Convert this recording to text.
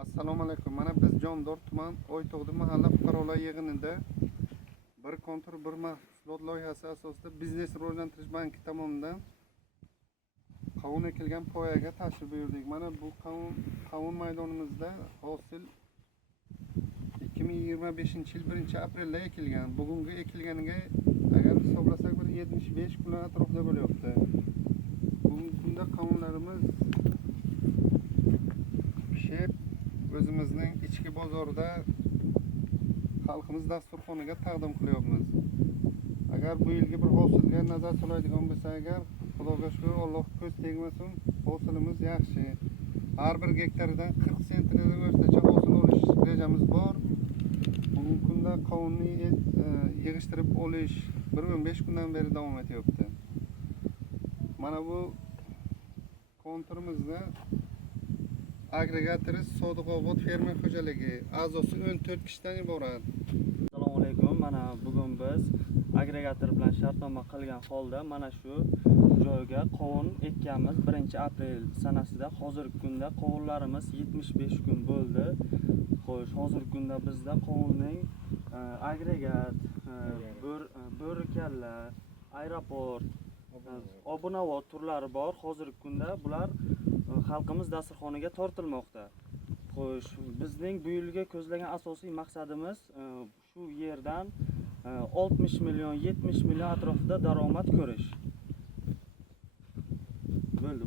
Assalomu alaykum. Mana biz Jondor tuman Oyto'g'di mahalla fuqarolar yig'inida bir kontur bir mahsulot loyihasi asosida Biznes rivojlantirish banki tomonidan qovun ekilgan poyaga tashrif buyurdik. Mana bu qovun maydonimizda hosil 2025-yil 1-aprelda ekilgan. Bugungi ekilganiga agar hisoblasak bir 75 kun atrofida bo'lyapti. Bugungi kunda qovunlarimiz pishib o'zimizning ichki bozorda xalqimiz dasturxoniga taqdim qilyapmiz. Agar bu yilgi bir hosilga nazar soladigan bo'lsak, agar Xudoga shukr, Alloh ko'z tegmasin, hosilimiz yaxshi. Har bir gektardan 40 sentnerdan o'rtacha hosil olish rejamiz bor. Bugungi kunda qovunni yig'ishtirib olish 15 kundan beri davom etyapti. Mana bu konturimizda agregatori Sodiqobod fermer xo'jaligi a'zosi 14 kishidan iborat. Assalomu alaykum. Mana bugun biz agregator bilan shartnoma qilgan holda mana shu joyga qovun ekkanmiz. 1-aprel sanasida hozirgi kunda qovunlarimiz 75 kun bo'ldi. Xo'sh, hozirgi kunda bizda qovunning agregat, bo'rikalla, aeroport, obunavot turlari bor. Hozirgi kunda bular xalqimiz dasturxoniga tortilmoqda. Xo'sh, bizning bu yilga ko'zlagan asosiy maqsadimiz shu yerdan 60 million, 70 million atrofida daromad ko'rish. Bo'ldi.